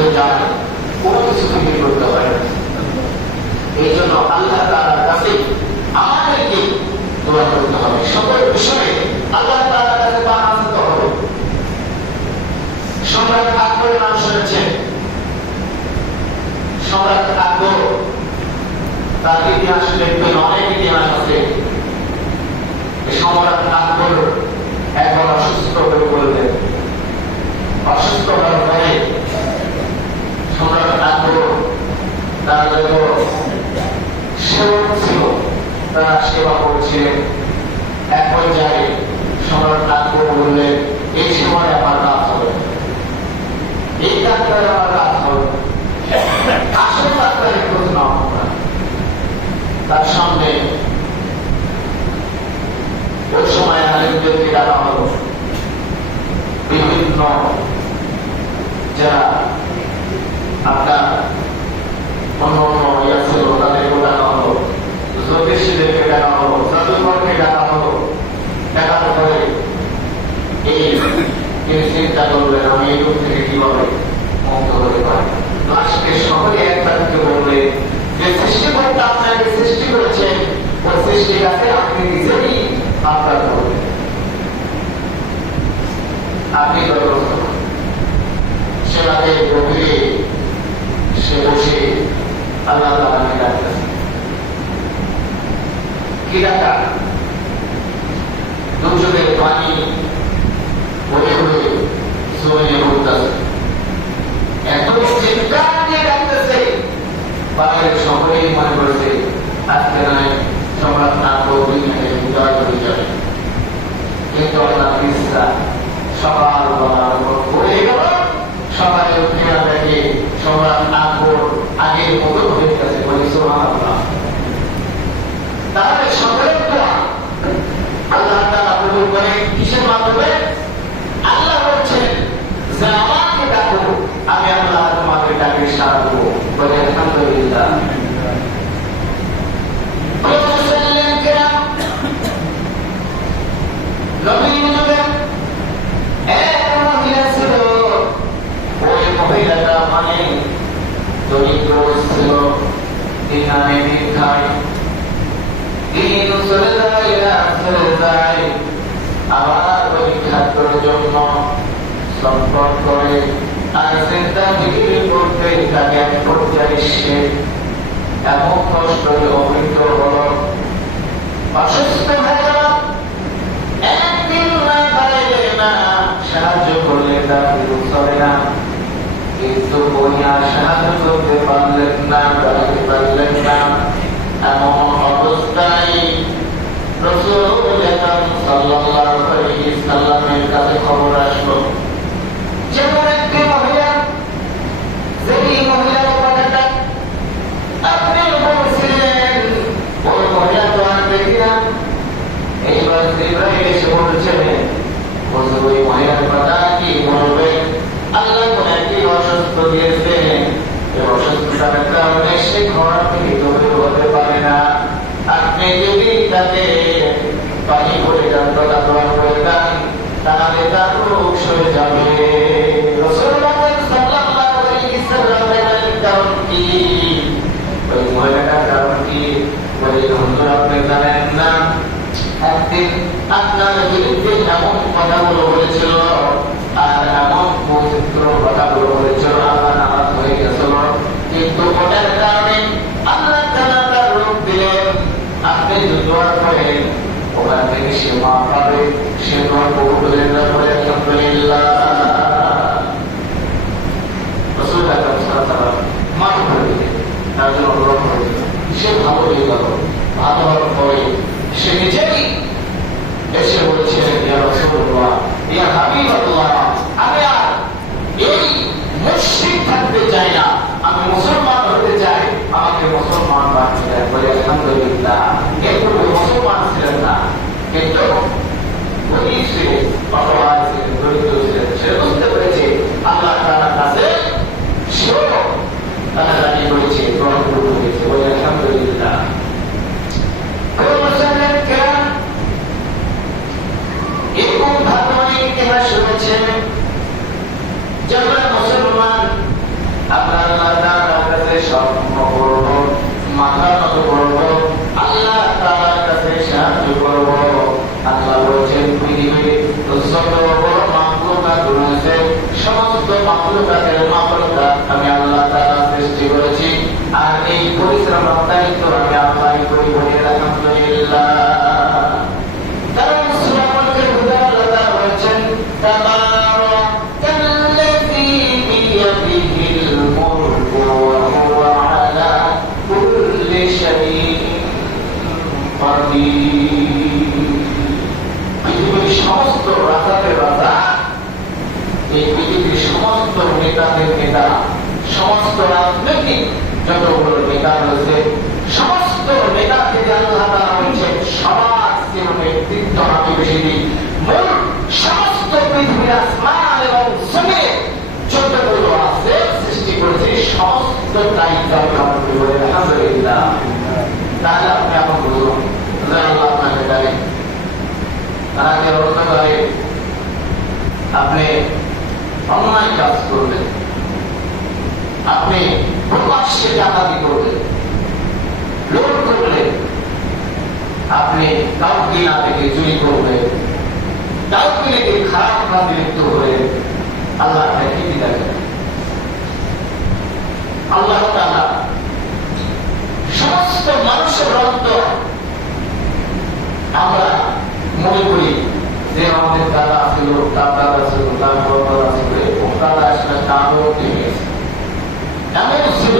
হয়ে যায়, কোনো কিছু ফিকির করতে হয় না। এই জন্য আল্লাহ তাআলার কাছে আমাদেরকে দোয়া করতে হবে, সকল বিষয়ে আল্লাহ তাআলার কাছে পানা দিতে হবে। সম্রাট আকবরের নাম শুনেছেন? সম্রাট আকবর, তার ইতিহাস দেখবেন, অনেক ইতিহাস আছে। সম্রাট আকবর একবার অসুস্থ হয়ে পড়লেন। অসুস্থ হওয়ার পরে সম্রাট আকবর তার যত সেবক ছিল তারা সেবা করছিলেন। এক পর্যায়ে সম্রাট আকবর বললেন, এই সময় আমার কাজ হবে, এই ডাক্তারে আমার কাজ হবে, আসল ডাক্তারের খোঁজ নাও। তার সামনে ওই সময় আলেমদেরকে ডাকা হলো, বিভিন্ন যারা আপনার অন্য অন্য ইয়া ছিল তাদেরকে ডাকা হলো, জ্যোতিষীদেরকে ডাকা হলো, জাদুঘরকে ডাকা হলো। ডাকার পরে এই তিনি চিন্তা করলেন, আমি এই রূপ থেকে কিভাবে মুক্ত হতে পারি। লাস্টে সকলে একসাথে বললে, যে সৃষ্টিকর্তা আপনাকে সৃষ্টি করেছেন, ওই সৃষ্টির কাছে আপনি নিজেই আপনার করবেন, আপনি সেবাকে গভীরে সে বসে আল্লাহ তাআলাকে ডাকতেছে। কি ডাকা? দুর্যোগের পানি বয়ে বয়ে জমিনে পড়তেছে, এত চিৎকার দিয়ে ডাকতেছে, বাইরের সকলেই মনে করেছে আজকে নয় সম্রাট আকবর দুনিয়াকে জয় করে যাবে। কিন্তু আল্লাহর ইচ্ছা সকাল বেলার উপর পড়ে গেল। সকালে উঠে দেখে সম্রাট আকবর আগের মতো হয়ে গেছে। বলি সুবহানাল্লাহ। তাহলে সকলের দোয়া আল্লাহ তাআলা কবুল করেন কিসের মাধ্যমে? আল্লাহ বলছেন যে আমাকে ডাকো, আমি আল্লাহ তোমাকে ডাকে সাড়া দেবো। বলে আলহামদুলিল্লাহ। মহিলাটা মানে দরিদ্র ছিল, দিনানে দিন খায়, দিন চলে যায়, আবার ওই খাদ্যের জন্য সংকট করে আর চিন্তা বিক্রি করতে তাকে এক পর্যায়ে সে এমন কষ্ট অমৃত হল, অসুস্থ হয়ে গেল। একদিন না পাইলে না, সাহায্য করলে তার চলে না। কিন্তু বইয়া সাহায্য করতে পারলেন না, দাঁড়াতে পারলেন না। এমন অবস্থায় রাসূল সাল্লাল্লাহু আলাইহি সাল্লামের কাছে খবর আসলো, যেমন একটি মহিলা, যেই মহিলার কথাটা আপনি বলছিলেন, ওই মহিলা তো আর দেখি না। এইবার জিবরাইল এসে বলছেন, ওই মহিলার কথা কি বলবেন? আল্লাহ ওনাকে অসুস্থ দিয়েছেন, অসুস্থতার কারণে সে ঘর থেকে বের হতে পারে না। আপনি যদি তাকে পানি করে দেন, দোয়া করে দেন, তাহলে তার রোগ সরে যাবে। রাসূলুল্লাহ সাল্লাল্লাহু আলাইহি সাল্লামের কারণ কি? ওই মহিলাটার কারণ কি? বলে হুজুর আপনি জানেন না, একদিন আপনার বিরুদ্ধে এমন কথাগুলো বলেছিল আর এমন পবিত্র কথাগুলো বলেছিল, আল্লাহ নারাজ হয়ে গেছিল। কিন্তু ওটার কারণে আল্লাহ তাআলা তার রূপ দিলেন। আপনি দোয়া করেন, ওখান থেকে সে মা পাবে। সে দোয়া কবুল করে আলহামদুলিল্লাহ। রাসূল আকরাম সাল্লাল্লাহু আলাইহি ওয়াসাল্লাম মাফ করে দিলেন, তার জন্য দোয়া করে দিলেন। সে ভালো হয়ে গেল। ভালো হওয়ার পরে সে নিজেই এসে বলছিলেন, ইয়া রাসূলুল্লাহ, ইয়া হাবিবাল্লাহ, আমি আর এই মাখলুকাতের মাখলুকাত আমি আল্লাহ তাআলা সৃষ্টি করেছি, আর এই পরিশ্রম দায়িত্ব আমি আল্লাহ করি বলে আলহামদুলিল্লাহ। কারণ সূরা মুলকের ভিতরে আল্লাহ তাআলা বলেছেন তাবারাকাল্লাযী বিয়াদিহিল মুলকু ওয়া হুয়া আলা কুল্লি শাইইন কাদির। পৃথিবীর সমস্ত রাজাদের রাজা, এই পৃথিবীর সমস্ত নেতাদের নেতা, সমস্ত রাজনৈতিক যতগুলো নেতা রয়েছে, সমস্ত নেতাকে আল্লাহ তাআলা বলছেন সমাজের নেতৃত্ব আমি বেশি দিই। মূল সমস্ত পৃথিবীর আসমান এবং জমিনে যতগুলো আছে সৃষ্টি করেছে সমস্ত দায়িত্ব আমি গ্রহণ করি বলে আলহামদুলিল্লাহ। তাহলে আপনি এখন বলুন আল্লাহ আপনাকে দেয়, তাকে অর্থ করে আপনি অন্যায় কাজ করলেন, আপনি প্রকাশ্যে ডাকাতি করলেন, লুট করলেন, আপনি কাউকে না থেকে চুরি করলেন, কাউকে থেকে খারাপ কাজে লিপ্ত হলেন, আল্লাহ আপনাকে কি দেখেন? আল্লাহ তাআলা সমস্ত মানুষের অন্তর আমরা মনে করি যে আমাদের দাদা ছিল, তার দাদা ছিল, তার দাদা ছিল, দাদা আসলে তারও এমন ছিল,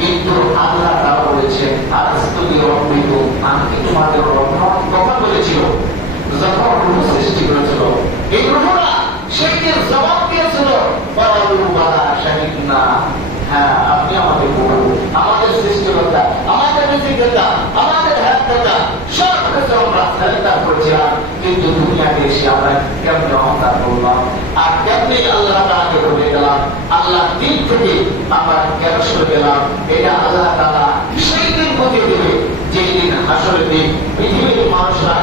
কিন্তু আল্লাহ তাআলা বলেছেন আরস্তুবি রব্বিকুম, আমি কি তোমাদের রব নই? কখন বলেছিল? যখন রূহ সৃষ্টি করেছিল। এই রূহরা সেই দিন জবাব দিয়েছিল ক্বালু বালা শাহিদনা, হ্যাঁ আপনি আমাদের প্রভু, আমাদের সৃষ্টিকর্তা, আমাদের রিজিকদাতা, আমাদের হায়াতদাতা, সব কিছু আমরা স্বীকার করেছিলাম, কিন্তু দুনিয়াতে এসে আমরা কেমন অহংকার করলাম আর কেমনি আল্লাহ তাআলাকে ভুলে গেলাম, আল্লাহ দিন থেকে আমরা কেন সরে গেলাম। এটা আল্লাহ তাআলা সেই দিন বুঝিয়ে দেবে, যেই দিন হাসরের দিন পৃথিবীর মানুষরা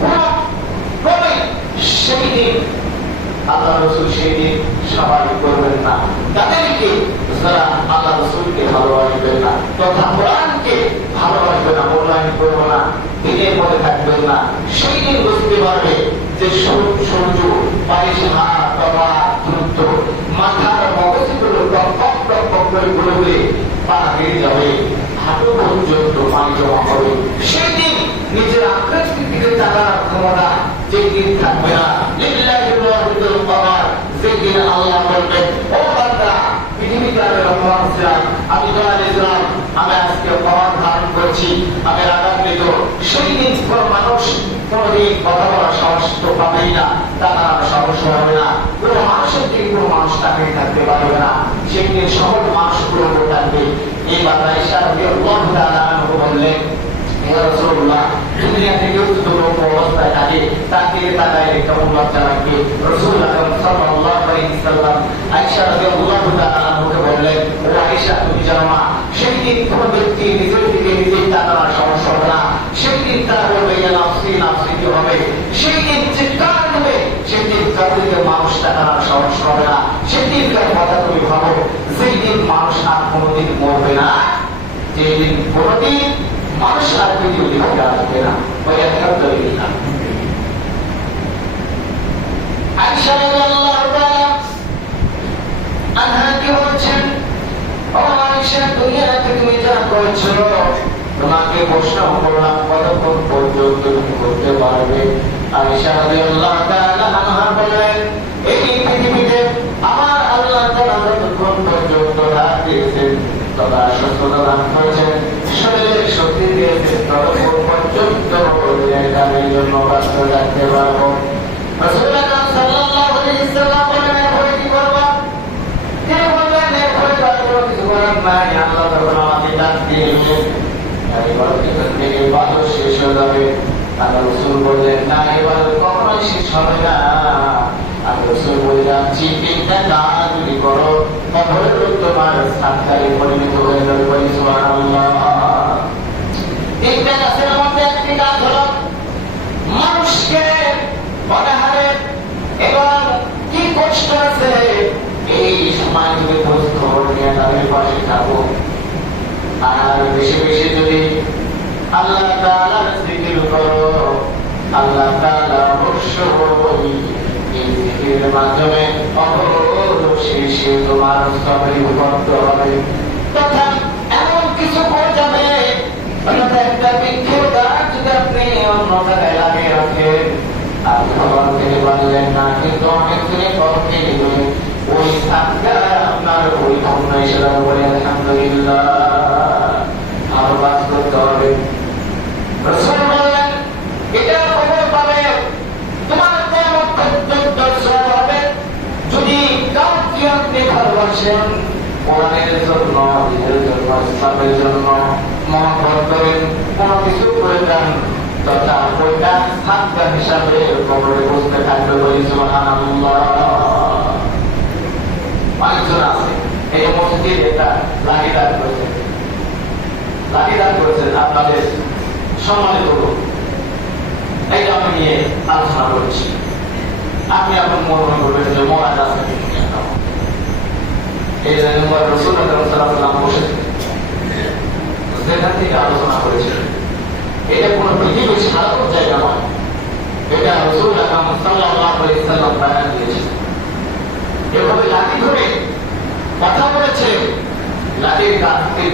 কোনোভাবে সেই দিন আল্লাহ রাসূল সেই দিন সবাই করবেন না, তাদেরকে যারা আল্লাহ রাসূলকে ভালোবাসবেন না তথা কোরআনকে ভালোবাসবে না, মূল্যায়ন করবে না, দিনের মধ্যে থাকবেন না, সেই দিন বুঝতে পারবে যে সূর্য বারিশ হাত তবা দ্রুত মাথার মগজগুলো টপ টপ করে ঘুরে ঘুরে পা বেড়ে যাবে, হাঁটু পর্যন্ত পানি জমা হবে। সেই দিন নিজের আকৃতির দিকে তাকার ক্ষমতা যেদিন থাকবে না। লিল্লাহিল ওয়াহিদুল কাহার, যেদিন আল্লাহ বলবেন ও বান্দা পৃথিবীতে আমি রহমান ছিলাম, আমি দয়াল ছিলাম, আমি আজকে পাওয়ার ধারণ করছি, আমি রাগান্বিত। সেই দিন কোন মানুষ কোনদিন কথা বলার সাহস তো পাবেই না, তারা সাহস হবে না, কোন মানুষের দিকে কোন মানুষ তাকে থাকতে পারবে না। সেই দিন সকল মানুষগুলো থাকবে। এই বান্দা ঈশা রাদিয়াল্লাহু তাআলা আনহু বললেন ইয়া রাসূলুল্লাহ, দুনিয়া থেকে যত অবস্থায় থাকে তার দিকে তাকায় কেমন লজ্জা লাগবে। রাসূলুল্লাহ সাল্লাল্লাহু আলাইহি ওয়াসাল্লাম আয়েশা রাদিয়াল্লাহু তাআলা আনহাকে বললেন, ও আয়েশা তুমি জানো না সেই দিন কোন ব্যক্তি নিজের দিকে নিজেই তাকানোর সমস্যা হবে না, সেই দিন তারা বলবে ইয়া নাফসি নাফসি কি হবে, সেই দিন চিৎকার দেবে, সেই দিন কাউকে মানুষ তাকানোর সমস্যা হবে না। সেই দিনকার কথা তুমি ভাবো, সেই দিন মানুষ আর কোনোদিন মরবে না, যেই দিন কোনোদিন মানুষ আর পৃথিবী থেকে আসবে না। আলহামদুলিল্লাহ। আয়েশা রাদিয়াল্লাহু তাআলা আনহা কি বলছেন, ও আয়েশা দুনিয়াতে তুমি যা করছো, তোমাকে প্রশ্ন করলাম কতক্ষণ পর্যন্ত তুমি করতে পারবে? আয়েশা রাদিয়াল্লাহু তাআলা আনহা বলেন, এই পৃথিবীতে আমার আল্লাহ তাআলা যতক্ষণ পর্যন্ত রাত দিয়েছেন তথা সুস্থতা দান করেছেন, শরীরের শক্তি দিয়েছেন, ততক্ষণ পর্যন্ত এর জন্য ব্যস্ত রাখতে পারবো। রাসূলুল্লাহ সাল্লাল্লাহু আলাইহি ওয়াসাল্লাম বলেন, এরপরে কি করব? তিনি বললেন, এরপরে তারপর কিছু করার নাই, আল্লাহ তখন আমাকে ডাক দিয়েছেন, এবার থেকে বাদর শেষ হয়ে যাবে। আল্লাহ রাসূল বললেন, না এবার কখনোই শেষ হবে না। আল্লাহ রাসূল বললেন, তিনটা কাজ যদি করো কবরের তোমার সাক্ষাৎকারে পরিণত হয়ে যাবে। বলি সুবহানাল্লাহ। তিনটা কাজের মধ্যে একটি কাজ হলো মানুষকে অনাহারে এবং কি কষ্ট আছে এই সময় যদি খোঁজ খবর নিয়ে তাদের পাশে থাকো, আর বেশি বেশি যদি আল্লাহ তাআলার জিকির করো, আল্লাহ তাআলা অবশ্যই এই জিকিরের মাধ্যমে সে তোমার সবই উপলব্ধ হবে তথা এমন কিছু করে যাবে একটা বৃক্ষের গাছ যদি আপনি অন্য জায়গায় লাগিয়ে রাখেন আর খবর থেকে বললেন না কিন্তু অনেক দিনে কমকে দিবে ওই স্থানটা আপনার ওই ধন্য হিসেবে বলে আলহামদুলিল্লাহ আরো বাস করতে হবে রসুল বললেন এটা খবর পাবে তোমার কেমন দর্শন হবে যদি কাউকে আপনি ভালোবাসেন কোরআনের জন্য নিজের জন্য ইসলামের জন্য মহব্বত করেন কোনো কিছু করে দেন তথা ওইটা সাতটা হিসাবে কবরে বসতে থাকবে বলি সুবহানাল্লাহ। অনেকজন আছে এই মসজিদ এটা লাগিদার করেছেন আপনাদের সম্মানিত লোক এই আমি নিয়ে আলোচনা করছি আপনি এখন মনে করবেন যে মরা আছে এই জন্য রাসূলুল্লাহ বসেছেন যেখান থেকে আলোচনা করেছিলেন এটা কোন পৃথিবীর সাধারণ জায়গা নয় এটা রাসূলুল্লাহ সাল্লাল্লাহু আলাইহি ওয়াসাল্লাম বয়ান দিয়েছেন এভাবে লাঠি ধরে কথা বলেছে লাঠির কাছ থেকে